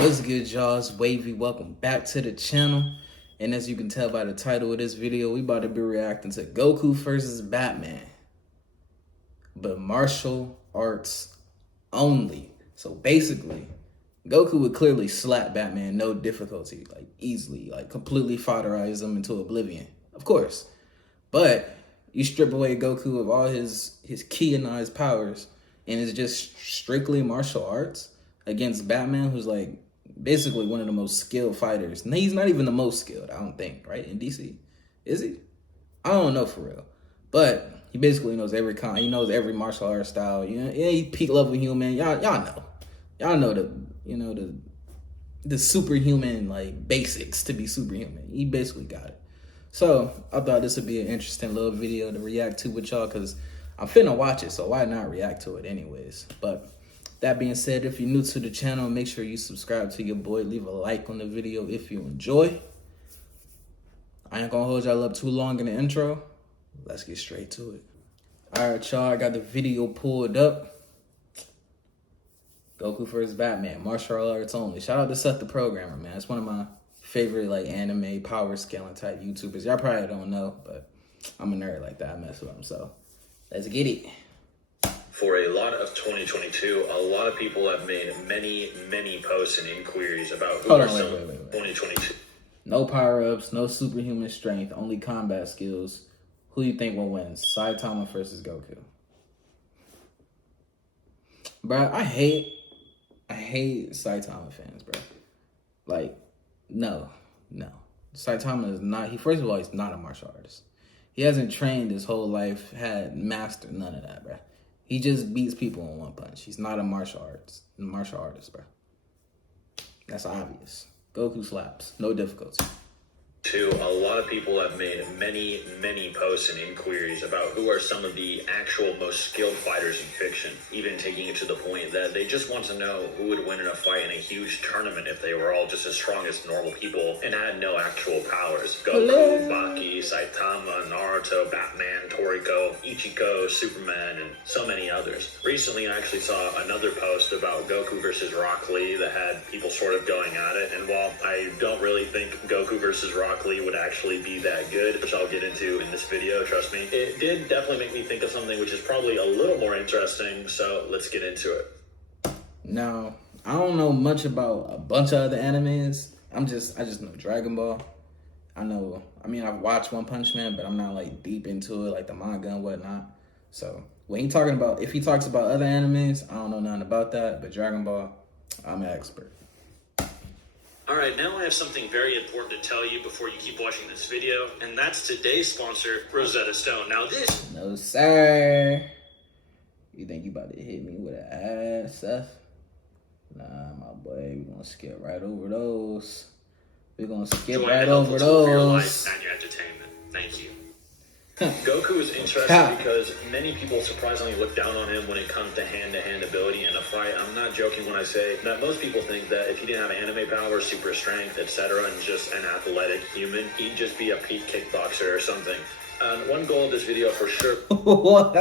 What's good, y'all? It's Wavy. Welcome back to the channel. And as you can tell by the title of this video, we about to be reacting to Goku vs Batman, but martial arts only. So basically, Goku would clearly slap Batman, no difficulty, like easily, like completely foderize him into oblivion, of course. But you strip away Goku of all his key-anized powers, and it's just strictly martial arts against Batman, who's like basically one of the most skilled fighters. And he's not even the most skilled, I don't think, right? In DC. Is he? I don't know for real. But he basically knows every kind. He knows every martial art style. You know, yeah, he peak level human. Y'all know. Y'all know the superhuman like basics to be superhuman. He basically got it. So I thought this would be an interesting little video to react to with y'all, because I'm finna watch it, so why not react to it anyways? But that being said, if you're new to the channel, make sure you subscribe to your boy. Leave a like on the video if you enjoy. I ain't gonna hold y'all up too long in the intro. Let's get straight to it. All right, y'all, I got the video pulled up. Goku vs Batman, martial arts only. Shout out to Setheprogrammer, man. It's one of my favorite like anime power scaling type YouTubers. Y'all probably don't know, but I'm a nerd like that. I mess with them, so let's get it. For a lot of 2022, a lot of people have made many posts and inquiries about who are some 2022. No power-ups, no superhuman strength, only combat skills. Who do you think will win? Saitama versus Goku. Bro, I hate Saitama fans, bro. Like, no. Saitama is not, first of all, he's not a martial artist. He hasn't trained his whole life, had mastered none of that, bro. He just beats people in one punch. He's not a martial artist, bro. That's obvious. Goku slaps, no difficulty. A lot of people have made many posts and inquiries about who are some of the actual most skilled fighters in fiction, even taking it to the point that they just want to know who would win in a fight in a huge tournament if they were all just as strong as normal people and had no actual powers. Goku, Baki, Saitama, Naruto, Batman, Toriko, Ichigo, Superman, and so many others. Recently, I actually saw another post about Goku versus Rock Lee that had people sort of going at it, and while I don't really think Goku versus Rock Lee would actually be that good, which I'll get into in this video, trust me, it did definitely make me think of something which is probably a little more interesting, so let's get into it. Now, I don't know much about a bunch of other animes. I just know Dragon Ball. I've watched One Punch Man, but I'm not like deep into it, like the manga and whatnot. So when if he talks about other animes, I don't know nothing about that, but Dragon Ball, I'm an expert. Alright, now I have something very important to tell you before you keep watching this video, and that's today's sponsor, Rosetta Stone. Now this... No, sir. You think you about to hit me with an ass, Seth? Nah, my boy, we're gonna skip right over those. We're gonna skip right over those. For your life and your entertainment. Thank you. Goku is interesting because many people surprisingly look down on him when it comes to hand-to-hand ability in a fight. I'm not joking when I say that most people think that if he didn't have anime power, super strength, etc., and just an athletic human, he'd just be a peak kickboxer or something. One goal of this video for sure... What?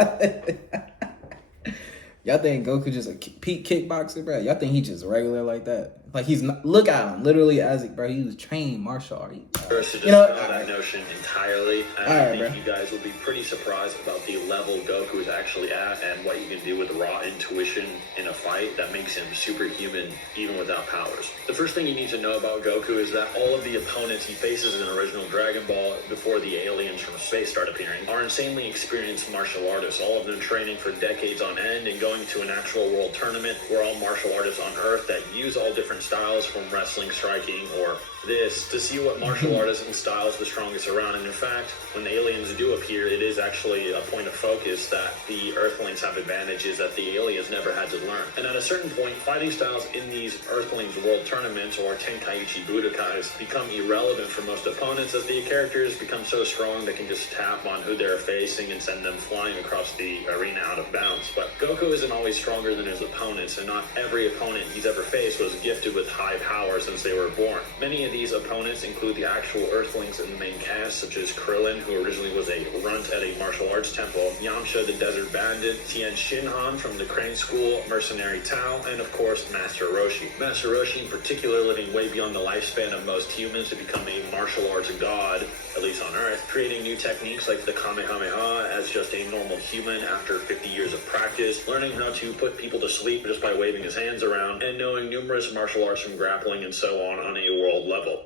Y'all think Goku just a peak kickboxer, bro? Y'all think he just regular like that? Like he's not, look at him, literally bro, he was trained martial art. First to dispel that notion entirely, I think you guys will be pretty surprised about the level Goku is actually at and what you can do with raw intuition in a fight that makes him superhuman even without powers. The first thing you need to know about Goku is that all of the opponents he faces in original Dragon Ball before the aliens from space start appearing are insanely experienced martial artists, all of them training for decades on end and going to an actual world tournament where all martial artists on Earth that use all different styles from wrestling, striking, or this to see what martial artists and styles the strongest around. And in fact, when the aliens do appear, it is actually a point of focus that the Earthlings have advantages that the aliens never had to learn. And at a certain point, fighting styles in these Earthlings world tournaments or Tenkaichi Budokais become irrelevant for most opponents as the characters become so strong they can just tap on who they're facing and send them flying across the arena out of bounds. But Goku isn't always stronger than his opponents, and not every opponent he's ever faced was gifted with high power since they were born. Many of these opponents include the actual Earthlings in the main cast, such as Krillin, who originally was a runt at a martial arts temple, Yamcha the Desert Bandit, Tien Shinhan from the Crane School, Mercenary Tao, and of course Master Roshi. Master Roshi in particular living way beyond the lifespan of most humans to become a martial arts god, at least on Earth, creating new techniques like the Kamehameha as just a normal human after 50 years of practice, learning how to put people to sleep just by waving his hands around, and knowing numerous martial arts from grappling and so on a world level.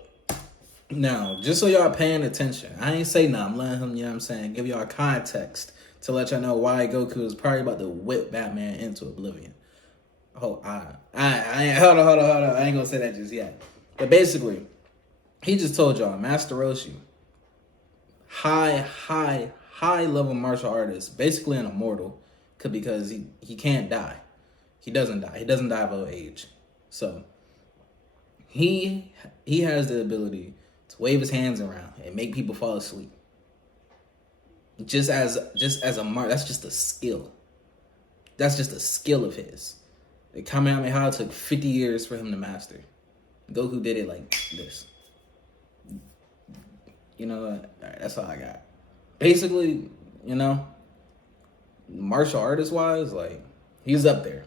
Now, just so y'all paying attention, I ain't say nothing. I'm letting him, you know what I'm saying, give y'all context to let y'all know why Goku is probably about to whip Batman into oblivion. Oh, hold on. I ain't gonna say that just yet. But basically, he just told y'all, Master Roshi, high level martial artist, basically an immortal, because he can't die. He doesn't die. He doesn't die of old age. So he has the ability to wave his hands around and make people fall asleep. Just as a mark, that's just a skill. That's just a skill of his. The Kamehameha took 50 years for him to master. Goku did it like this. You know what? All right, that's all I got. Basically, you know, martial artist wise, like, he's up there.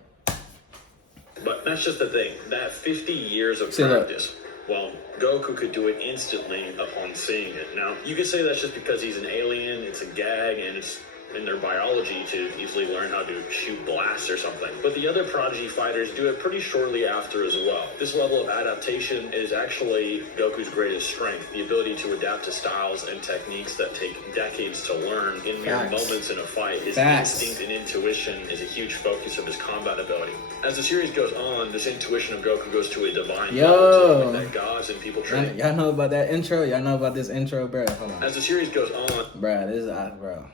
But that's just the thing. That 50 years of practice, well, Goku could do it instantly upon seeing it. Now, you could say that's just because he's an alien, it's a gag, and it's in their biology to easily learn how to shoot blasts or something. But the other prodigy fighters do it pretty shortly after as well. This level of adaptation is actually Goku's greatest strength, the ability to adapt to styles and techniques that take decades to learn in mere moments in a fight. His instinct and intuition is a huge focus of his combat ability. As the series goes on, this intuition of Goku goes to a divine level, to the point that gods and people train. Y'all know about that intro? Y'all know about this intro, bro? Hold on. As the series goes on, bro.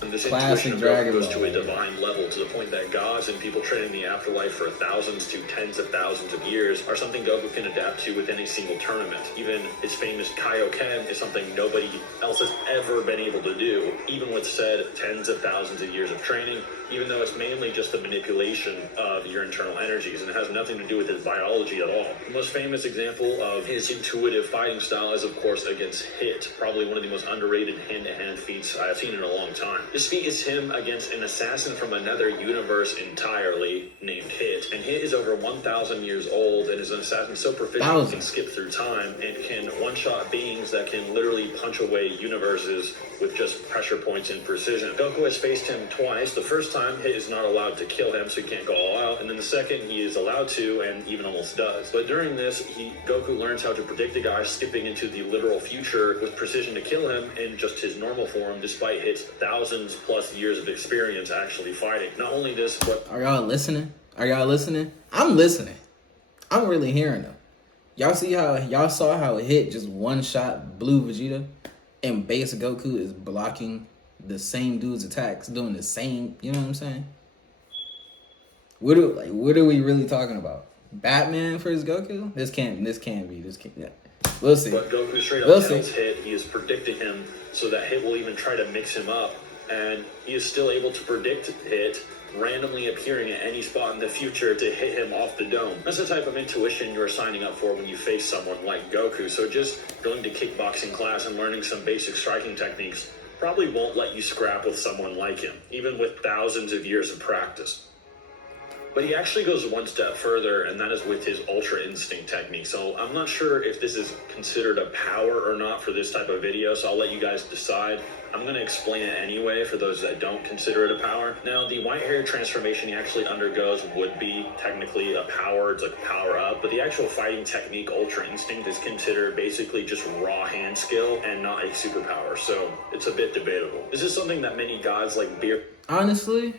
And this intuition of Goku goes to a divine level, to the point that gods and people training the afterlife for thousands to tens of thousands of years are something Goku can adapt to within a single tournament. Even his famous Kaioken is something nobody else has ever been able to do, even with said tens of thousands of years of training, even though it's mainly just the manipulation of your internal energies, and it has nothing to do with his biology at all. The most famous example of his intuitive fighting style is, of course, against Hit, probably one of the most underrated hand-to-hand feats I've seen in a long time. This feat is him against an assassin from another universe entirely named Hit, and Hit is over 1,000 years old and is an assassin so proficient he can skip through time and can one-shot beings that can literally punch away universes with just pressure points and precision. Goku has faced him twice. The first time, Hit is not allowed to kill him, so he can't go all out, and then the second, he is allowed to, and even almost does. But during this, Goku learns how to predict a guy skipping into the literal future with precision to kill him in just his normal form, despite Hit's thousands plus years of experience actually fighting. Not only this, but... Are y'all listening? I'm listening. I'm really hearing them. Y'all saw how Hit just one shot blew Vegeta, and base Goku is blocking the same dude's attacks, doing the same, you know what I'm saying? What are we really talking about? Batman versus Goku? This can't be. Yeah. We'll see. But Goku straight up tells Hit he is predicting him so that Hit will even try to mix him up, and he is still able to predict Hit randomly appearing at any spot in the future to hit him off the dome. That's the type of intuition you're signing up for when you face someone like Goku. So just going to kickboxing class and learning some basic striking techniques probably won't let you scrap with someone like him, even with thousands of years of practice. But he actually goes one step further, and that is with his Ultra Instinct technique. So I'm not sure if this is considered a power or not for this type of video, so I'll let you guys decide. I'm going to explain it anyway for those that don't consider it a power. Now, the white hair transformation he actually undergoes would be technically a power. It's like a power up, but the actual fighting technique, Ultra Instinct, is considered basically just raw hand skill and not a superpower, so it's a bit debatable. This is something that many gods like Beer... Honestly,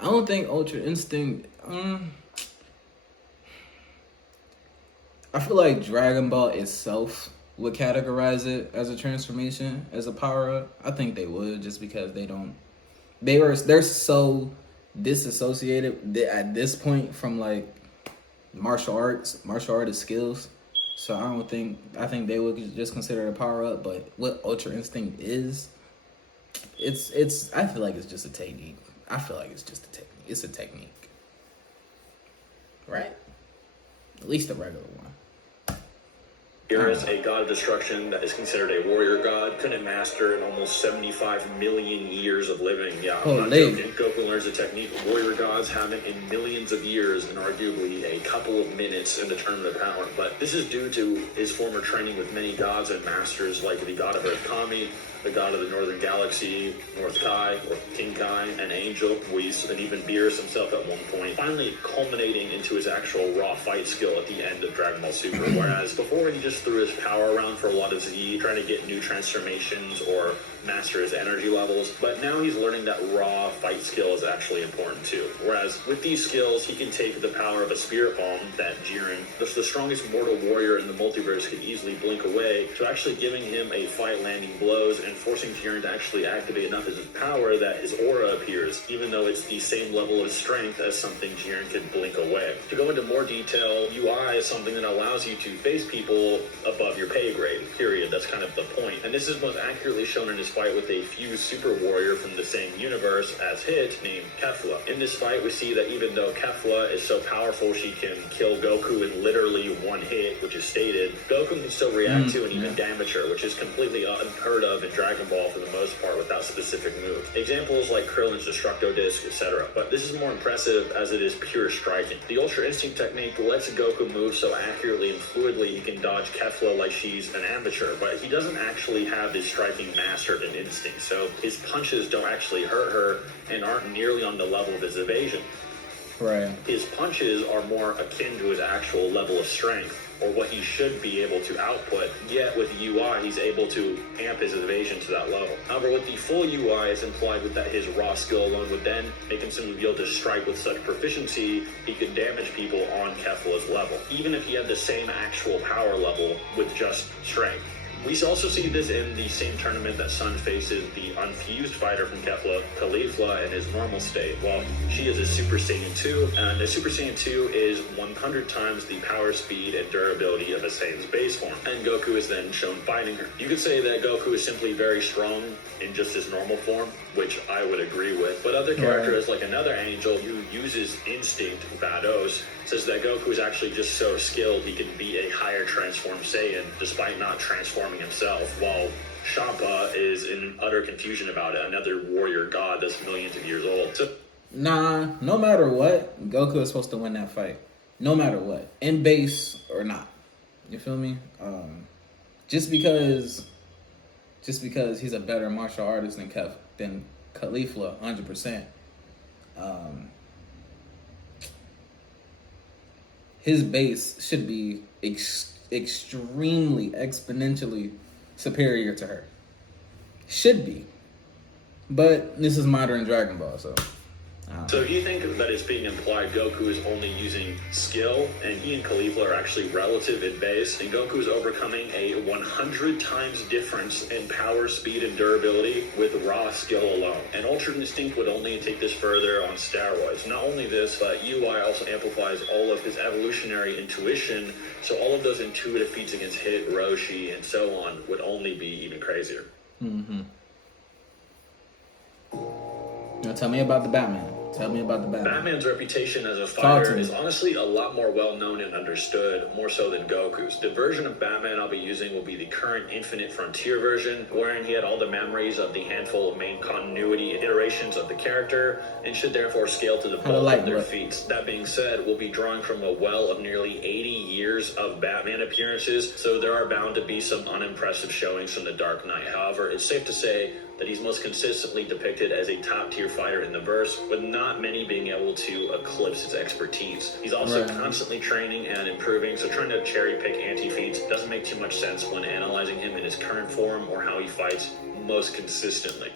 I don't think Ultra Instinct... I feel like Dragon Ball itself would categorize it as a transformation, as a power-up. I think they would, just because they're so disassociated at this point from like martial artist skills. So I think they would just consider it a power-up. But what Ultra Instinct is, I feel like it's just a technique. It's a technique. Right? At least the regular one. Beerus, a god of destruction that is considered a warrior god, couldn't master in almost 75 million years of living. Yeah, I'm not joking. Goku learns the technique warrior gods haven't in millions of years and arguably a couple of minutes in determine their power. But this is due to his former training with many gods and masters like the god of Earth Kami, the god of the Northern Galaxy, North Kai, or King Kai, and Angel, Whis, and even Beerus himself at one point, finally culminating into his actual raw fight skill at the end of Dragon Ball Super. Whereas before he just threw his power around for a lot of Z, trying to get new transformations or master his energy levels, but now he's learning that raw fight skill is actually important too. Whereas with these skills, he can take the power of a spirit bomb that Jiren, the strongest mortal warrior in the multiverse, could easily blink away, to actually giving him a fight landing blows and forcing Jiren to actually activate enough of his power that his aura appears, even though it's the same level of strength as something Jiren could blink away. To go into more detail, UI is something that allows you to face people above your pay grade, period. That's kind of the point. And this is most accurately shown in his fight with a fused super warrior from the same universe as Hit, named Kefla. In this fight, we see that even though Kefla is so powerful she can kill Goku in literally one hit, which is stated, Goku can still react to and even damage her, which is completely unheard of in Dragon Ball for the most part without specific moves. Examples like Krillin's Destructo Disc, etc. But this is more impressive as it is pure striking. The Ultra Instinct technique lets Goku move so accurately and fluidly he can dodge Kefla like she's an amateur, but he doesn't actually have his striking mastered in instinct, so his punches don't actually hurt her and aren't nearly on the level of his evasion. Right. His punches are more akin to his actual level of strength, or what he should be able to output, yet with UI he's able to amp his evasion to that level. However, with the full UI, it's implied with that his raw skill alone would then make him simply be able to strike with such proficiency he could damage people on Kefla's level, even if he had the same actual power level with just strength. We also see this in the same tournament that Sun faces the unfused fighter from Kefla, Caulifla, in his normal state. Well, she is a Super Saiyan 2, and a Super Saiyan 2 is 100 times the power, speed, and durability of a Saiyan's base form, and Goku is then shown fighting her. You could say that Goku is simply very strong in just his normal form, which I would agree with, but other characters like another Angel who uses instinct, Vados, says that Goku is actually just so skilled he can be a higher transformed Saiyan despite not transforming himself, while Champa is in utter confusion about it, another warrior god that's millions of years old. So, nah, no matter what, Goku is supposed to win that fight. No matter what. In base or not. You feel me? Just because he's a better martial artist than Caulifla, 100%. His base should be extremely, exponentially superior to her. Should be. But this is modern Dragon Ball, so... So do you think that it's being implied Goku is only using skill, and he and Caulifla are actually relative in base, and Goku is overcoming a 100 times difference in power, speed, and durability with raw skill alone? And Ultra Instinct would only take this further on steroids. Not only this, but UI also amplifies all of his evolutionary intuition, so all of those intuitive feats against Hit, Roshi, and so on would only be even crazier. Now tell me about the Batman. Tell me about the Batman. Batman's reputation as a fighter is honestly a lot more well-known and understood, more so than Goku's. The version of Batman I'll be using will be the current Infinite Frontier version, wherein he had all the memories of the handful of main continuity iterations of the character, and should therefore scale to the bulk of their feats. That being said, we'll be drawing from a well of nearly 80 years of Batman appearances, so there are bound to be some unimpressive showings from the Dark Knight. However, it's safe to say that he's most consistently depicted as a top-tier fighter in the verse, with not many being able to eclipse his expertise. He's also constantly training and improving, so trying to cherry-pick anti-feats doesn't make too much sense when analyzing him in his current form or how he fights most consistently.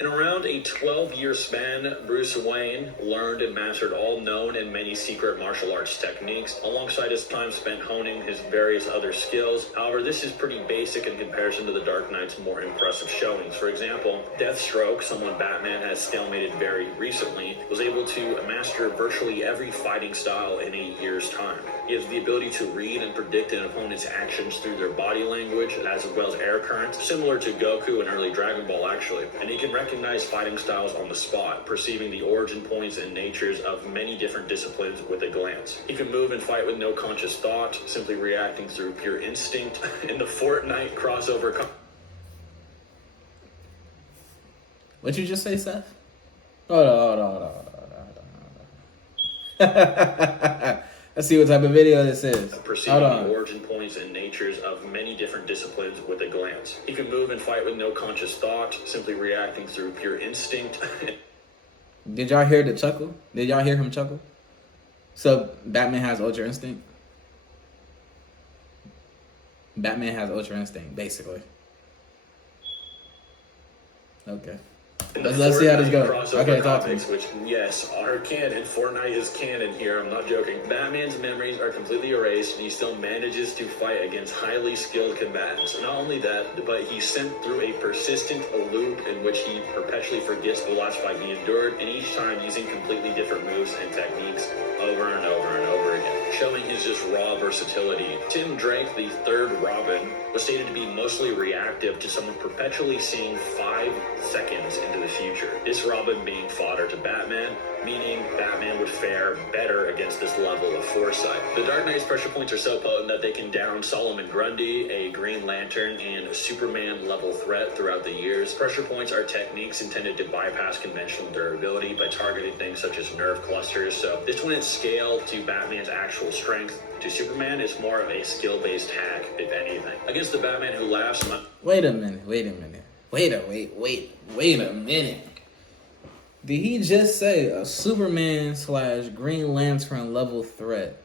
In around a 12-year span, Bruce Wayne learned and mastered all known and many secret martial arts techniques, alongside his time spent honing his various other skills. However, this is pretty basic in comparison to the Dark Knight's more impressive showings. For example, Deathstroke, someone Batman has stalemated very recently, was able to master virtually every fighting style in a year's time. He has the ability to read and predict an opponent's actions through their body language, as well as air currents, similar to Goku in early Dragon Ball actually, and he can recognize recognize fighting styles on the spot, perceiving the origin points and natures of many different disciplines with a glance. He can move and fight with no conscious thought, simply reacting through pure instinct. In the Fortnite crossover... What'd you just say, Seth? Hold on. Let's see what type of video this is. Perceiving the origin points and natures of many different disciplines with a glance. He can move and fight with no conscious thought, simply reacting through pure instinct. Did y'all hear the chuckle? Did y'all hear him chuckle? So Batman has Ultra Instinct? Batman has Ultra Instinct, basically. Okay. Let's see how this goes. Okay, talk to me. Which, yes, are canon. Fortnite is canon here. I'm not joking. Batman's memories are completely erased, and he still manages to fight against highly skilled combatants. Not only that, but he's sent through a persistent loop in which he perpetually forgets the last fight he endured, and each time using completely different moves and techniques over and over and over again, showing his just raw versatility. Tim Drake, the third Robin, was stated to be mostly reactive to someone perpetually seeing 5 seconds into the future. This Robin being fodder to Batman, meaning Batman would fare better against this level of foresight. The Dark Knight's pressure points are so potent that they can down Solomon Grundy, a Green Lantern, and a Superman level threat throughout the years. Pressure points are techniques intended to bypass conventional durability by targeting things such as nerve clusters, so this wouldn't scale to Batman's actual strength. To Superman, it's more of a skill-based hack, if anything. Against the Batman who laughs... Wait a minute. Wait a minute. Did he just say a Superman / Green Lantern level threat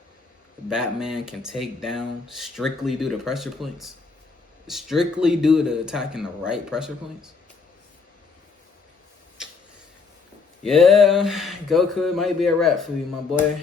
Batman can take down strictly due to pressure points? Strictly due to attacking the right pressure points? Yeah, Goku might be a rat for you, my boy.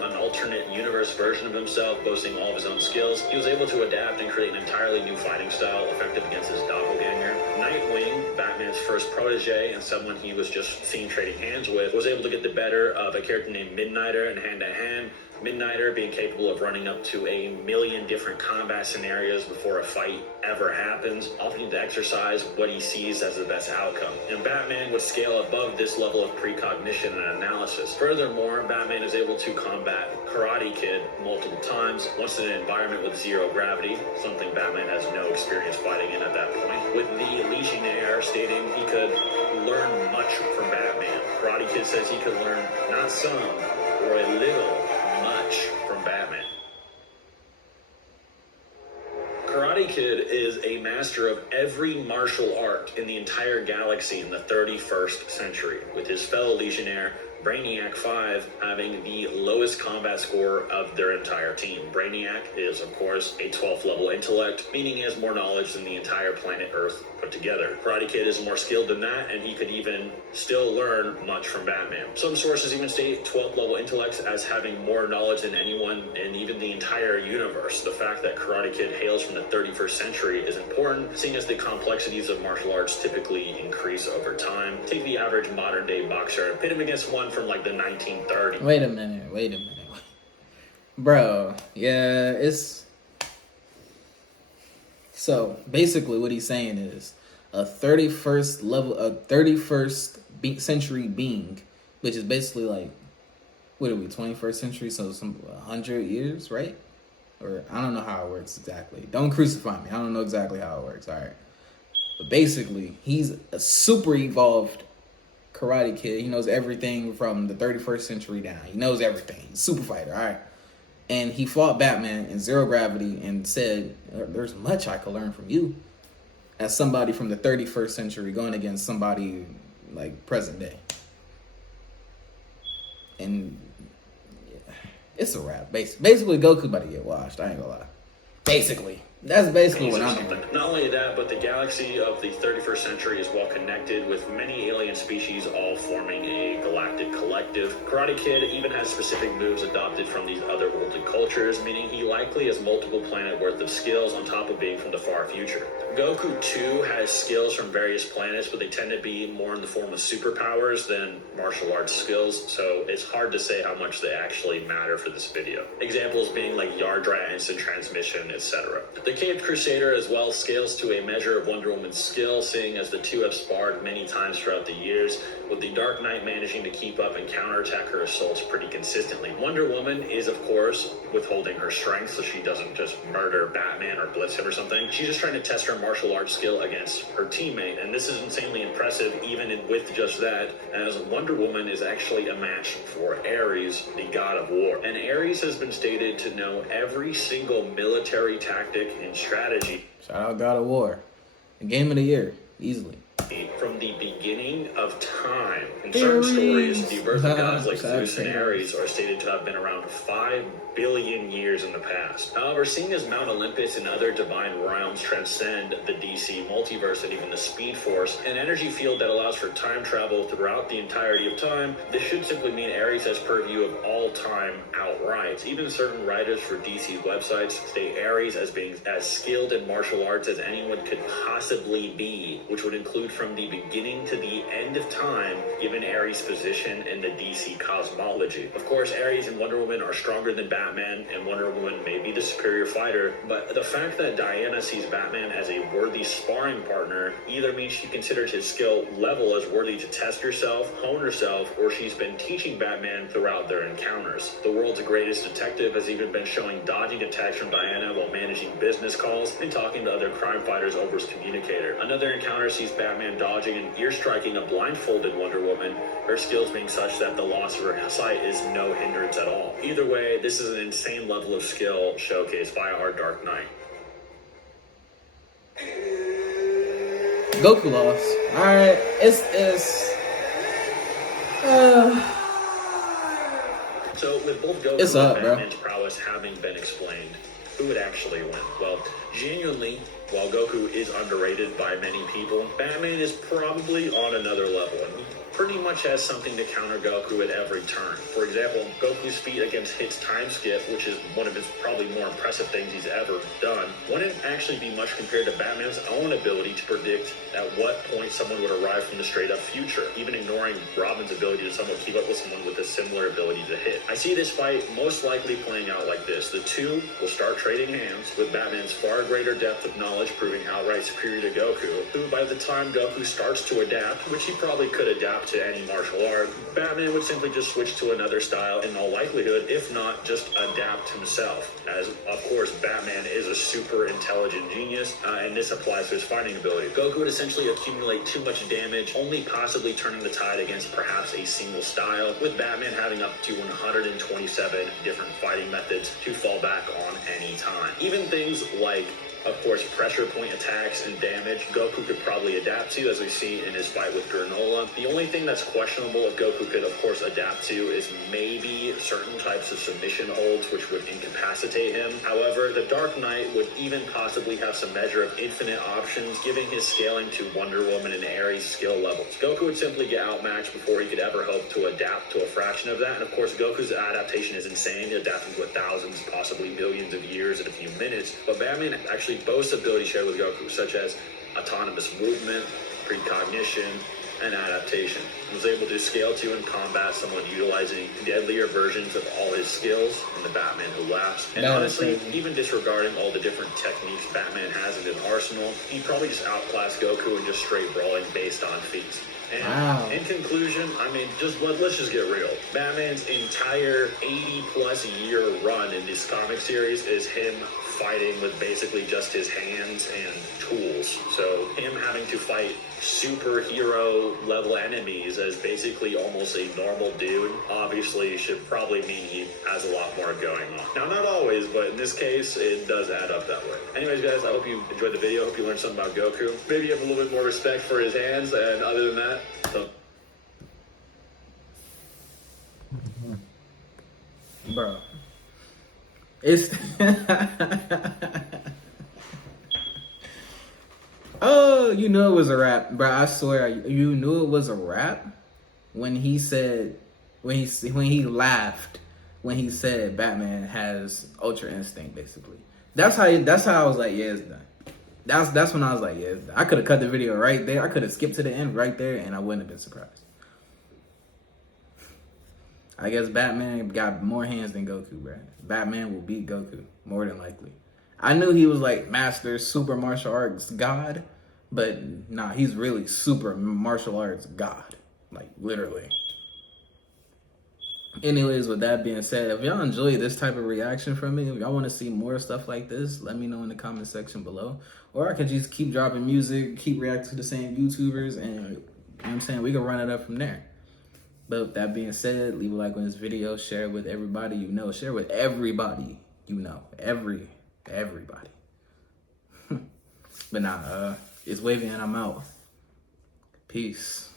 An alternate universe version of himself, boasting all of his own skills, he was able to adapt and create an entirely new fighting style effective against his doppelganger. Nightwing, Batman's first protege and someone he was just seen trading hands with, was able to get the better of a character named Midnighter in hand-to-hand. Midnighter being capable of running up to 1,000,000 different combat scenarios before a fight ever happens, opting to exercise what he sees as the best outcome. And Batman would scale above this level of precognition and analysis. Furthermore, Batman is able to combat Karate Kid multiple times, once in an environment with zero gravity, something Batman has no experience fighting in at that point, with the Legionnaire stating he could learn much from Batman. Karate Kid says he could learn not some, or a little, much from Batman. Karate Kid is a master of every martial art in the entire galaxy in the 31st century, with his fellow Legionnaire, Brainiac 5, having the lowest combat score of their entire team. Brainiac is, of course, a 12th level intellect, meaning he has more knowledge than the entire planet Earth put together. Karate Kid is more skilled than that, and he could even still learn much from Batman. Some sources even state 12th level intellects as having more knowledge than anyone in even the entire universe. The fact that Karate Kid hails from the 31st century is important, seeing as the complexities of martial arts typically increase over time. Take the average modern day boxer and pit him against one from like the 1930s. Wait a minute. Bro, yeah, it's... So, basically what he's saying is a 31st century being, which is basically like, what are we, 21st century? So some 100 years, right? Or I don't know how it works exactly. Don't crucify me. I don't know exactly how it works, all right? But basically, he's a super evolved Karate Kid. He knows everything from the 31st century down. He knows everything. He's a super fighter, all right? And he fought Batman in zero gravity and said, there's much I could learn from you as somebody from the 31st century going against somebody like present day. And yeah, it's a wrap. Basically, Goku about to get washed. I ain't gonna lie. Basically. That's basically what I'm doing. Not only that, but the galaxy of the 31st century is well connected, with many alien species all forming a galactic collective. selective. Karate Kid even has specific moves adopted from these otherworldly cultures, meaning he likely has multiple planet worth of skills on top of being from the far future. Goku too has skills from various planets, but they tend to be more in the form of superpowers than martial arts skills, so it's hard to say how much they actually matter for this video. Examples being like Yardrat instant transmission, etc. The Caped Crusader as well scales to a measure of Wonder Woman's skill, seeing as the two have sparred many times throughout the years, with the Dark Knight managing to keep up and counterattack her assaults pretty consistently. Wonder Woman is, of course, withholding her strength so she doesn't just murder Batman or blitz him or something. She's just trying to test her martial arts skill against her teammate, and this is insanely impressive even with just that, as Wonder Woman is actually a match for Ares, the god of war. And Ares has been stated to know every single military tactic and strategy. Shout out God of War. The game of the year, easily. From the beginning of time. In certain stories, the birth of gods like Zeus and Ares are stated to have been around 5 billion years in the past. However, seeing as Mount Olympus and other divine realms transcend the DC multiverse and even the Speed Force, an energy field that allows for time travel throughout the entirety of time, this should simply mean Ares has purview of all time outright. Even certain writers for DC websites state Ares as being as skilled in martial arts as anyone could possibly be, which would include from the beginning to the end of time, given Ares' position in the DC cosmology. Of course, Ares and Wonder Woman are stronger than Batman, and Wonder Woman may be the superior fighter, but the fact that Diana sees Batman as a worthy sparring partner either means she considers his skill level as worthy to test herself, hone herself, or she's been teaching Batman throughout their encounters. The world's greatest detective has even been showing dodging attacks from Diana while managing business calls and talking to other crime fighters over his communicator. Another encounter sees Batman dodging and ear striking a blindfolded Wonder Woman, her skills being such that the loss of her sight is no hindrance at all. Either way, this is an insane level of skill showcased by our Dark Knight. Goku lost. Alright, So with both Goku and Batman's prowess having been explained, who would actually win? Well, genuinely, while Goku is underrated by many people, Batman is probably on another level and pretty much has something to counter Goku at every turn. For example, Goku's feat against Hit's time skip, which is one of his probably more impressive things he's ever done, wouldn't actually be much compared to Batman's own ability to predict at what point someone would arrive from the straight up future, even ignoring Robin's ability to somewhat keep up with someone with a similar ability to hit. I see this fight most likely playing out like this. The two will start trading hands, with Batman's far greater depth of knowledge proving outright superior to Goku, who by the time Goku starts to adapt, which he probably could adapt to any martial art, Batman would simply just switch to another style in all likelihood, if not just adapt himself, as of course Batman is a super intelligent genius, and this applies to his fighting ability. Goku would essentially accumulate too much damage, only possibly turning the tide against perhaps a single style, with Batman having up to 127 different fighting methods to fall back on any time. Even things like, of course, pressure point attacks and damage Goku could probably adapt to, as we see in his fight with Granola. The only thing that's questionable if Goku could, of course, adapt to is maybe certain types of submission holds, which would incapacitate him. However, the Dark Knight would even possibly have some measure of infinite options, giving his scaling to Wonder Woman and Ares' skill levels. Goku would simply get outmatched before he could ever hope to adapt to a fraction of that, and of course, Goku's adaptation is insane, adapting to thousands, possibly millions of years in a few minutes, but Batman actually boasts ability shared with Goku, such as autonomous movement, precognition, and adaptation. He was able to scale to and combat someone utilizing deadlier versions of all his skills in the Batman Who Laughs. And honestly, even disregarding all the different techniques Batman has in his arsenal, he probably just outclassed Goku in just straight brawling based on feats. And in conclusion, I mean, let's just get real. Batman's entire 80-plus year run in this comic series is him fighting with basically just his hands and tools. So him having to fight superhero level enemies as basically almost a normal dude obviously should probably mean he has a lot more going on. Now, not always, but in this case, it does add up that way. Anyways, guys, I hope you enjoyed the video. I hope you learned something about Goku. Maybe you have a little bit more respect for his hands, and other than that, bro, it's oh, you knew it was a rap, bro. I swear, you knew it was a rap when he said when he laughed when he said Batman has Ultra Instinct. Basically, that's how I was like, yeah, it's done. That's when I was like, yeah, it's done. I could have cut the video right there. I could have skipped to the end right there, and I wouldn't have been surprised. I guess Batman got more hands than Goku, bro. Batman will beat Goku, more than likely. I knew he was like master super martial arts god, but nah, he's really super martial arts god. Like, literally. Anyways, with that being said, if y'all enjoy this type of reaction from me, if y'all want to see more stuff like this, let me know in the comment section below. Or I can just keep dropping music, keep reacting to the same YouTubers, and you know what I'm saying, we can run it up from there. But with that being said, leave a like on this video, share it with everybody you know, share it with everybody you know, everybody. But nah, it's Wavy and I'm out. Peace.